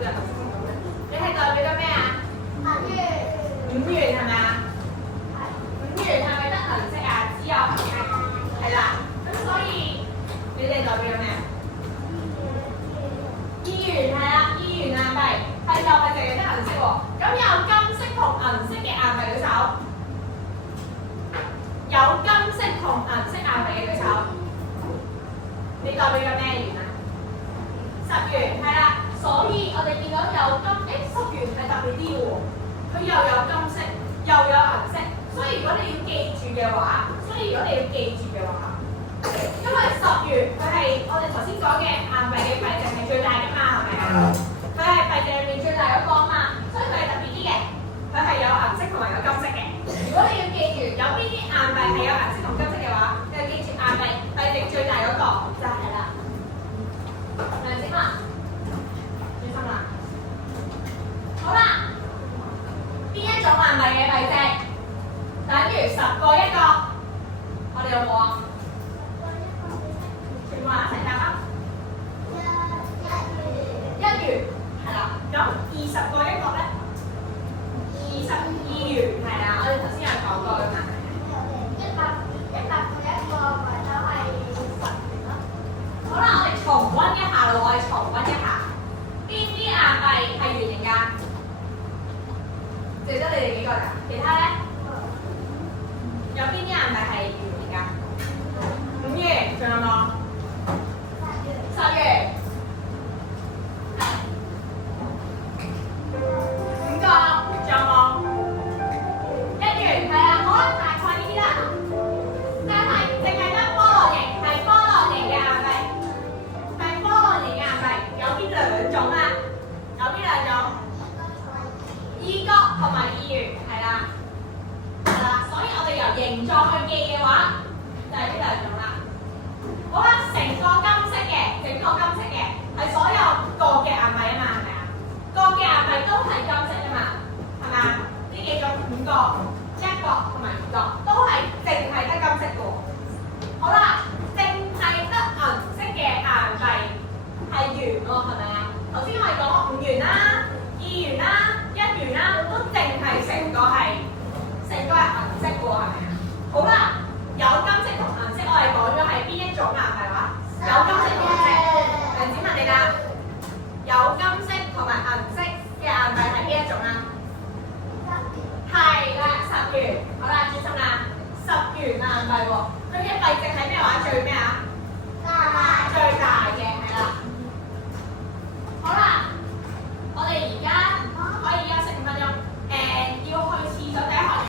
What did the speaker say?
就係頭先講嘅。你係代表緊咩啊？5元係咪啊？5元係咪得銀色啊？只有銀色係啦。咁所以你哋代表緊咩啊？2元係啦，2元硬幣係就係淨係得銀色喎。咁有金色同銀色嘅硬幣舉手。有金色同銀色硬幣嘅舉手。你代表緊咩元啊？10元係啦。所以我哋見到有金，10元係特別啲嘅喎。佢又有金色，又有銀色。所以如果你要記住嘅話，因為10元佢係我哋頭先講嘅硬幣嘅幣值係最大㗎嘛，係咪啊？佢係幣值入面最大嗰個啊嘛，所以佢係特別啲嘅。佢係有銀色同埋有金色嘅。如果你要記住有邊啲硬幣係有銀色同金色嘅話，你就記住硬幣幣值最大嗰個就係啦。明唔明啊？專心啦。好啦，邊一種硬幣嘅幣值等於10個一個？我哋有冇啊？全部人一齊答啊！1元係啦，咁20個一個咧？22元係啦，我哋頭先有講過㗎嘛。100個一個咪就係10元咯。好啦，我哋重溫一下咯，邊啲硬幣係圓形㗎？淨得你哋幾個㗎？其他咧？有邊啲硬幣係圓形㗎？5元，仲有冇？10元。5個，仲有冇？1元，係啦，好啦，大概呢啲啦。但係淨係得菠蘿形，係菠蘿形嘅硬幣，有邊兩種啊？有邊兩種？2角同埋2元，係啦。所以我哋由形狀去記嘅話，就係呢兩種啦。好啦，整個金色嘅係所有角嘅硬幣啊嘛，係咪啊？角嘅硬幣都係金色啊嘛，係咪啊？呢幾種5角、1角同埋2角都係淨係得金色嘅喎。好啦，淨係得銀色嘅硬幣係圓喎，係咪啊？頭先我哋講過5元啦、2元啦、1元啦，都淨係成個係銀色嘅喎，係咪啊？好啦，有金色同銀色，我哋講咗係邊一種硬幣話？有金色同銀色。梁子文你答，有金色同埋銀色嘅硬幣係邊一種啊？係啦，10元。好啦，專心啦，10元硬幣喎，佢嘅幣值係咩話？